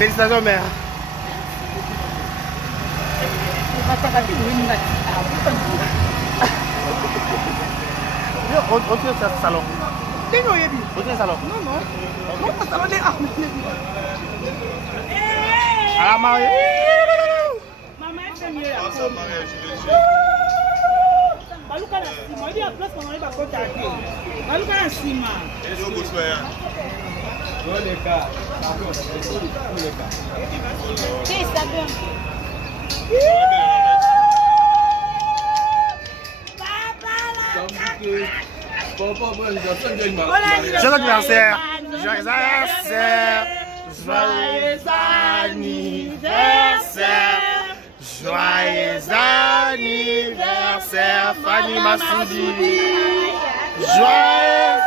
Félicitations, mère. On tient ce salon. On tient salon. Non, non. Non, pas salon. À la mariée. Maman est fait mieux. Joyeux anniversaire. Joyeux anniversaire. Joyeux anniversaire. Joyeux anniversaire, Fanny Massoudi. Joyeux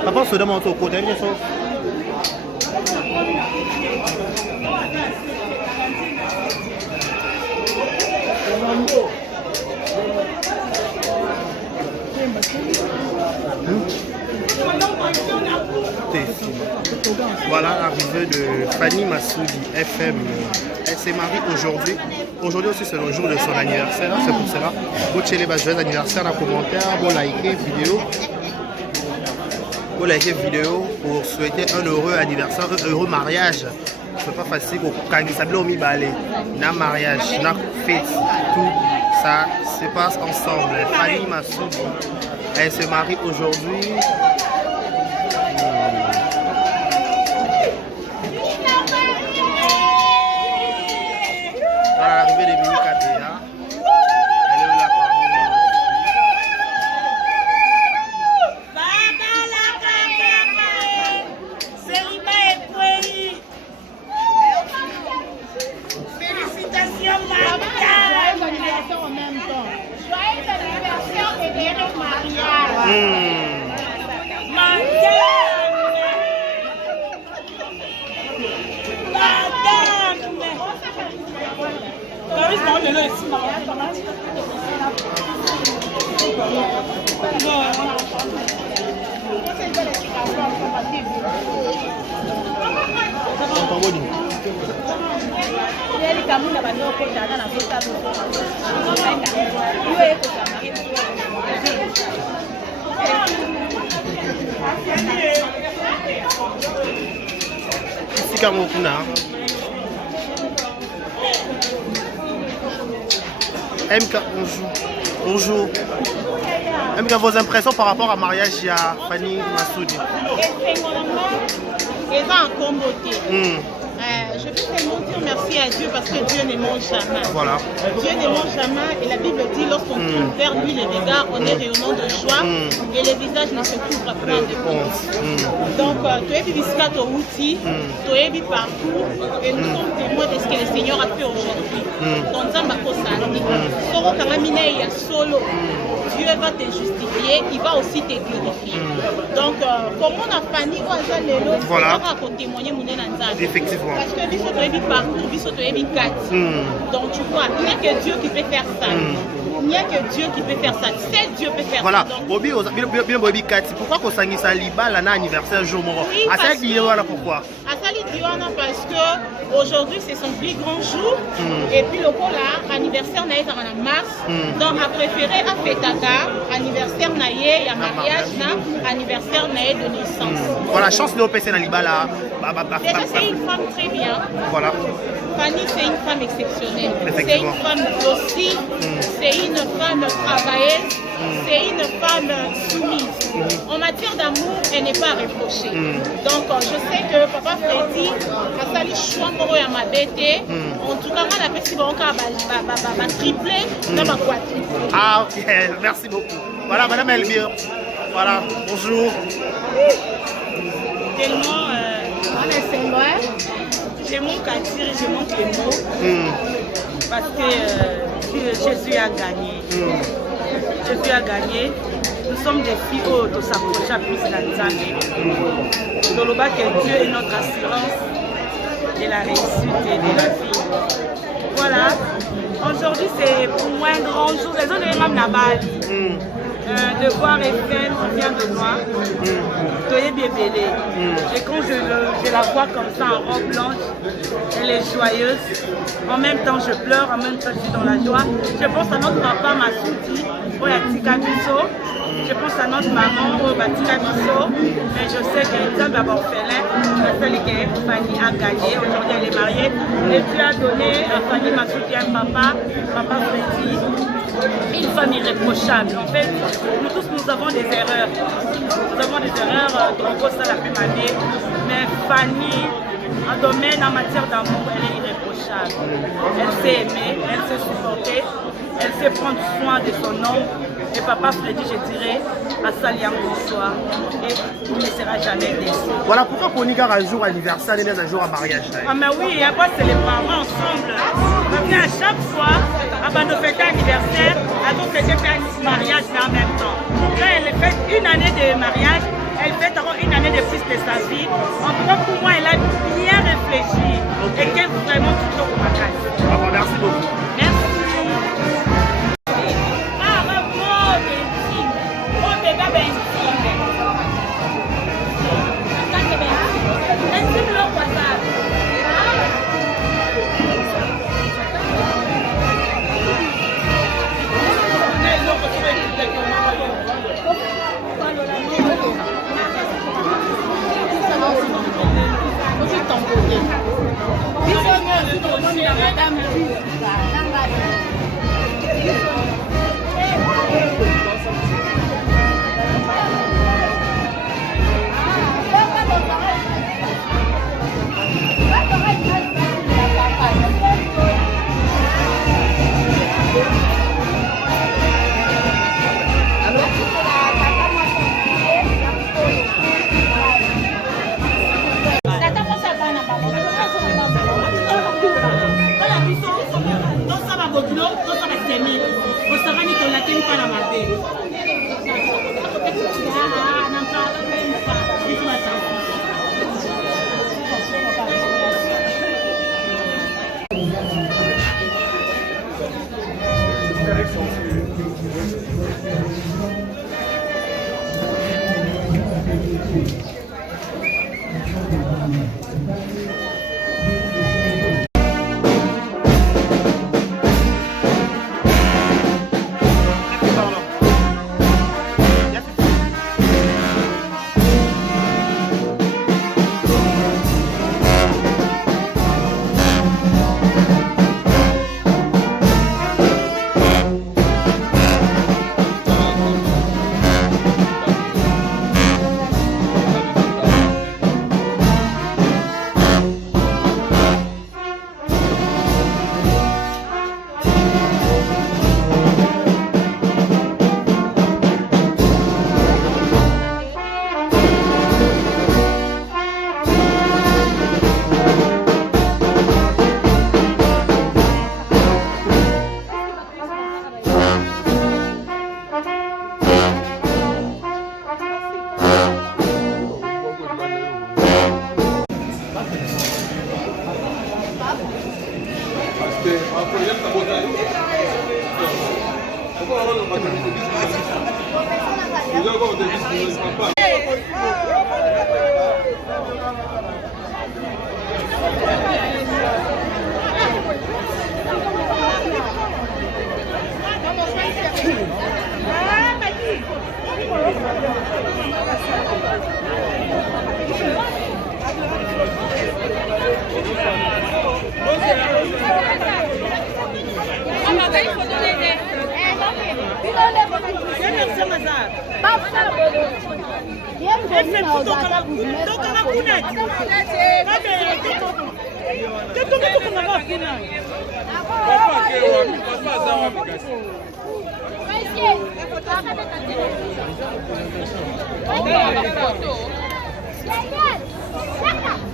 Papa sudah mau toko dan dia so. Voilà l'arrivée de Fanny Massoudi FM. Elle s'est mariée aujourd'hui. Aujourd'hui aussi c'est le jour de son anniversaire. C'est pour cela. Vous chez les joyeux anniversaire dans les commentaires, vous likez vidéo. Vous likez vidéo pour souhaiter un heureux anniversaire, un heureux mariage. C'est pas facile quand il s'appelle au mi-balé. Na mariage, na fête, tout ça se passe ensemble. Fanny Massoudi, elle se marie aujourd'hui. Voilà l'arrivée de Mimi Kadea. Elle est là par Félicitations, Marianne. En même temps. Joyeux anniversaire et heureux mariage. MK, bonjour. MK, vos impressions par rapport à mariage à Fanny Massoudi? Je peux tellement dire merci à Dieu parce que Dieu ne mange jamais. Voilà. Dieu ne mange jamais et la Bible dit lorsqu'on tourne vers lui les regards, on est rayonnant de joie et les visages ne se couvrent point de honte. Donc, tu es biscuit au outil, tu es partout et nous sommes témoins de ce que le Seigneur a fait aujourd'hui. Donc, Dieu va te justifier, il va aussi te glorifier. Donc, comme on a Fanny, voilà. Effectivement. Parce que Biso te est partout, Biso te est donc, tu vois, il n'y a que Dieu qui peut faire ça. Il n'y a que Dieu qui peut faire ça. Seul Dieu peut faire voilà. ça. Voilà. Pourquoi qu'on s'en est liba l'anniversaire jour moro? Oui, parce que pourquoi? Asali Diwana parce que aujourd'hui c'est son plus grand jour et puis le coup là anniversaire naïe en mars donc a préféré à fêtaka anniversaire naïe et mariage na anniversaire naïe de naissance. Voilà, chance de passer dans liba là. Déjà c'est une femme très bien. Voilà. Fanny, c'est une femme exceptionnelle. C'est une femme docile, c'est une femme travailleuse, c'est une femme soumise. En matière d'amour, elle n'est pas reprochée. Donc, je sais que Papa Freddy a sali choix pour ma bête. En tout cas, moi, la petite banque va tripler dans ma quadruple. Ah, ok. Merci beaucoup. Voilà, Madame Elvire. Voilà, bonjour. Tellement, on est Seigneur. J'ai mon qu'à dire, j'ai mon les mots. Parce que Jésus a gagné. Jésus a gagné. Nous sommes des filles qui s'approchent à plus de la Nzambe. Dans le bas que Dieu est notre assurance de la réussite et de la vie. Voilà. Aujourd'hui, c'est pour moi un grand jour. Les autres, même la balle. De voir Eiffel qui vient de moi, Toye Bébélé. Et quand je la vois comme ça en robe blanche, elle est joyeuse. En même temps, je pleure, en même temps, je suis dans la joie. Je pense à notre papa Masouti, Oyatika Biso. Je pense à notre maman, Oyatika Biso. Mais je sais qu'elle est un orphelin. Fanny a gagné. Aujourd'hui, elle est mariée. Et tu as donné à Fanny Masouti un papa, Papa Freddy. Une femme irréprochable. En fait, nous tous, nous avons des erreurs. Nous avons des erreurs, Drongo, ça l'a pu m'aider. Mais Fanny, en domaine, en matière d'amour, elle est irréprochable. Elle sait aimer, elle sait supporter, elle sait prendre soin de son homme. Et Papa Freddy, je dirais, à Saliam bonsoir. Et il ne sera jamais déçu. Voilà pourquoi on y a un jour anniversaire et un jour à mariage. Ah, mais oui, et après, c'est les parents ensemble. Parce qu'à chaque fois, avant de fêter anniversaire, avant de fêter un mariage en même temps. Quand elle fait une année de mariage, elle fait encore une année de plus de sa vie. En tout cas, pour moi, elle a bien réfléchi. Et qu'elle vraiment tout au matin. Merci beaucoup. Merci.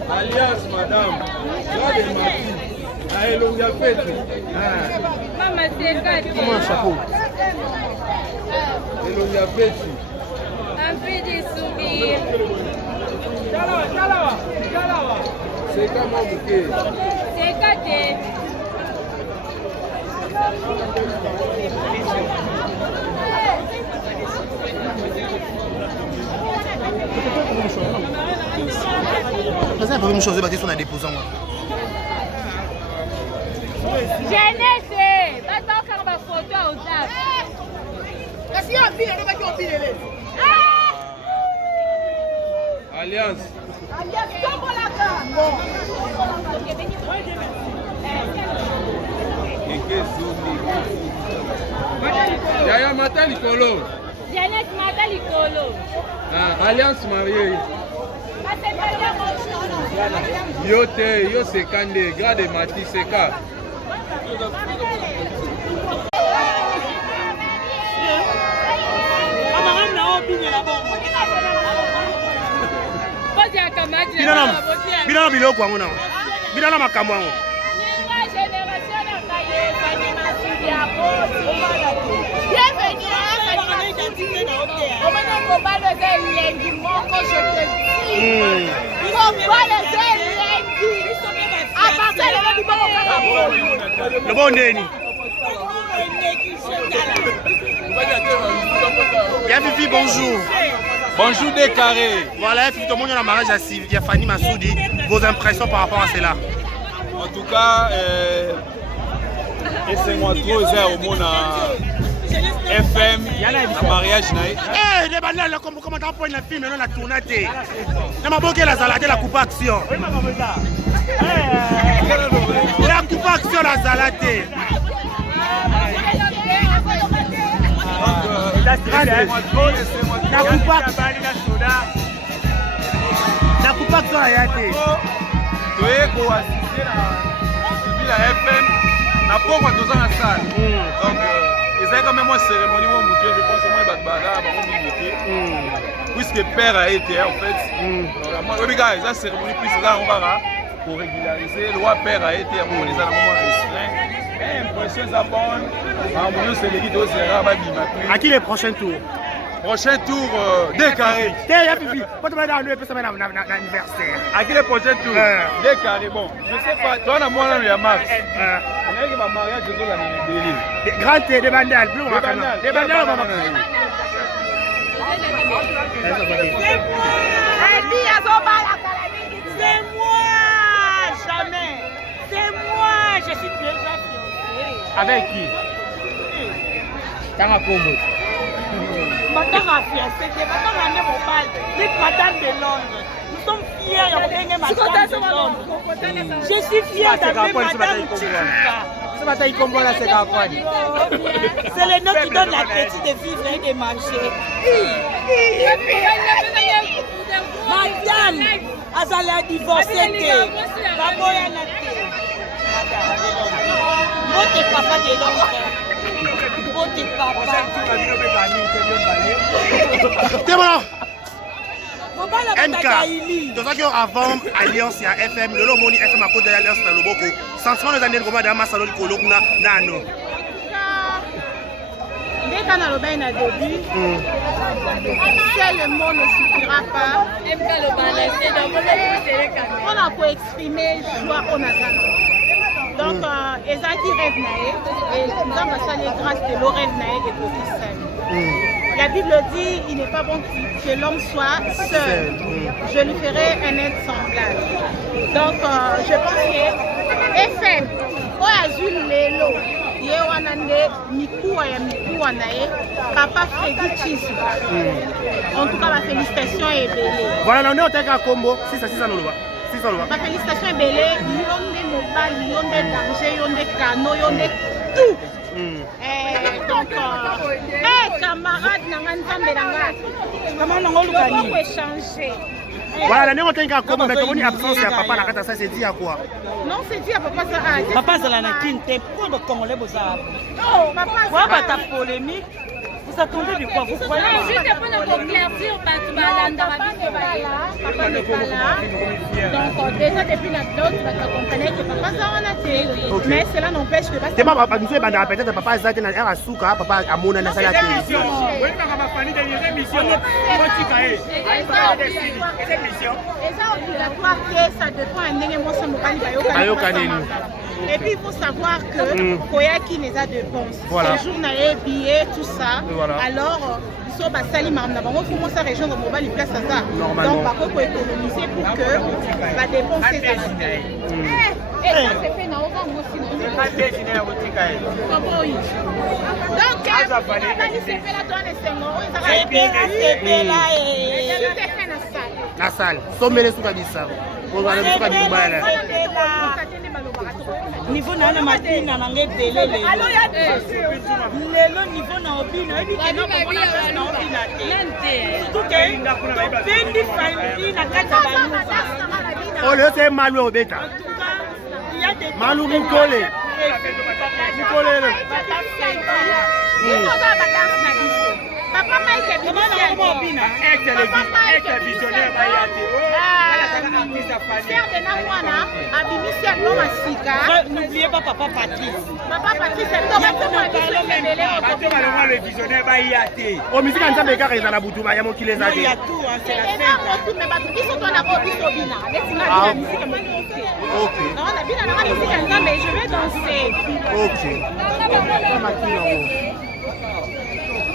Alias, madame. Maman, c'est gâté. Comment un chapeau? Un peu de sourire. C'est comment bouquet? C'est gâté. Ça n'a pas même chose de bâtir son déposant. Jeunesse, va faire ma photo au table. Alliance. Yaya Mata Likolo. Jeunesse, Mata Likolo. Alliance mariée. Yo te, yo sekande, grade mati seka. Binana biloko wangu na. Binana makambo wangu. Le bon Denis. Y'a Fifi, bonjour. Bonjour des carrés. Voilà, Fifi, tout le monde a un mariage à Fanny Massoudi. Vos impressions par rapport à cela? En tout cas, laissez-moi trop ça au monde FM, le mariage. Eh, les bandes là, comment t'as point un film, non la tournée. On m'a bloqué la salade, la coupe action. La coupe action, la salade. La coupe action, la yate. Tu es pour assister à la FM, n'a pas quoi dans la salle. Donc, c'est quand même une cérémonie où je pense que moi, puisque père a été en fait. Oui, gars, la cérémonie plus ça, on va pour régulariser. Le roi père a été à mon moment restreint. Impression ça bonne. C'est l'équipe de Sera. À qui les prochains tours? Prochain tour, des carrés. Quand tu vas dans le l'anniversaire. À qui les prochains tours? Des carrés. Bon, je sais pas. Toi, on a moi, il y a Max. On a eu un mariage de l'année. Grand T, des bandales. Des bandales. C'est moi, jamais. C'est moi, je suis déjà fiancée. Avec qui? Tanga Kombo. Madame a fiancée, madame a même au bal. Dites madame de Londres. Nous sommes fiers de madame de Londres. Je suis fière d'appeler madame Tchika. C'est le nom qui donne l'appétit de vivre et de manger. Madame, elle a divorcé. Votre papa de Londres. Votre papa. MK, tout ça qui avant Alliance et FM, le Lomoni FM à cause de l'Alliance dans le Boko. Sentiment de l'année de Roma d'Ama Salon Kolokna Nano. Dès qu'on a le bain à début, seul le mot ne suffira pas. On a pour exprimer joie au Nazareth. Donc, eza qui rêve naé, et nous avons les grâces de l'eau rêve naé et pour qui La Bible dit, il n'est pas bon que l'homme soit seul. Je lui ferai un aide semblable. Donc, je pense que FM, au azul lelo, yewanande mikuwa nae, papa Freddy Chisuba. En tout cas, ma félicitation est belle. Voilà, on est au Teka Combo, si ça nous va. Ma félicitation est belle, yonde mobile, yonde danger, yonde cano, yonde tout. Donc, camarade, comment on peut échanger? Voilà, l'année on t'a comme mais comment on absence à papa la carte ça c'est dit à quoi? Non, c'est dit à papa ça. Papa ça la nakinte pour le Congolais boza. Oh, papa ça. Quoi ta polémique? Vous attendez de quoi? Vous croyez? Non, juste pour nous éclaircir Papa n'est pas là. Donc déjà depuis la note, tu vas comprendre que papa ça on a été. Mais cela n'empêche que c'est pas papa nous banda peut-être papa ça dans un asuka papa amona na sala télévision. Oui, on va parler des émissions. Et ça obligatoire que ça dépend un ndenge mo ça mobali bayoka. Et puis il faut savoir que Koyaki les a de bons. Voilà. Ces journaliers, billets, tout ça. Voilà. Alors, ils sont basali marna. Bon, il faut commencer à région de mobile, il place ça. Normalement. Donc, par contre, il faut économiser pour que la dépense soit et ça, c'est fait dans aucun mot sinon. Comment oui? Donc, c'est fait là, toi, les Senghor. C'est fait là et. C'est fait dans la salle. La salle. Sommez sous kabisa. On va aller sous kabisa là. Niveau na matina na ngebele lelo niveau na obina ebi ke na komona place na obina te surtout que bendi famille na kata baluka Oh le c'est Malou obeta. il y a des Malou Mukole. Mukole. Papa Mike est obina télévisionnaire Faire de Namwana, Abimisi à l'homme à Sika. N'oubliez pas Papa Patrice. Papa Patrice, c'est le visionnaire Bayate. Oh musique en train de carrer dans la boutou ya mon qui les a Il y a tout, c'est la fête. OK. Non, on a bien la musique mais je vais danser. OK.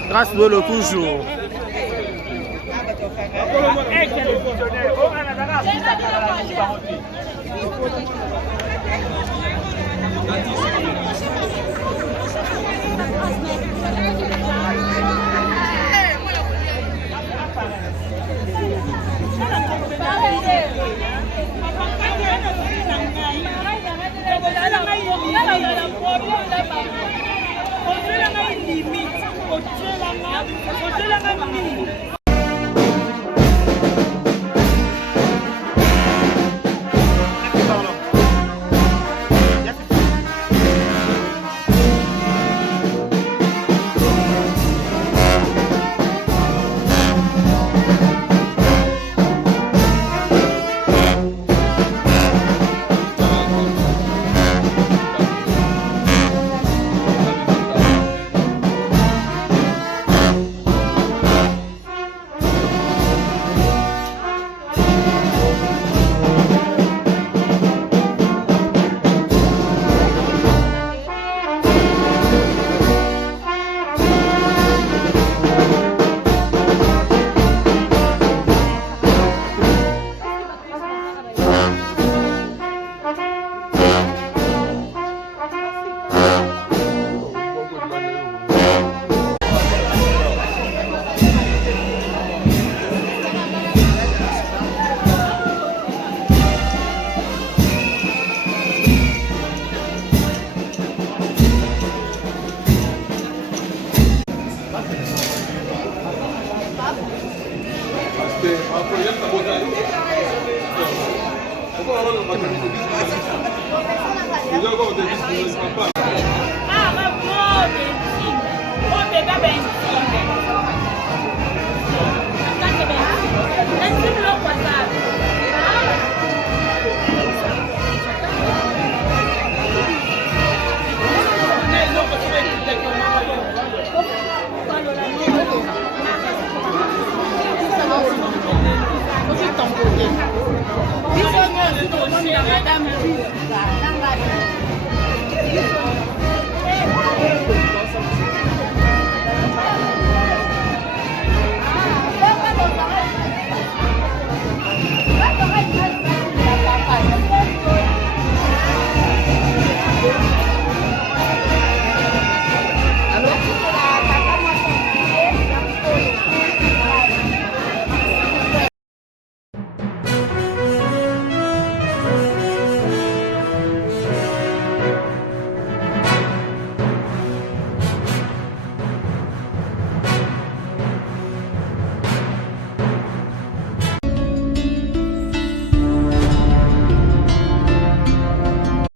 Grâce à l'eau toujours. Vous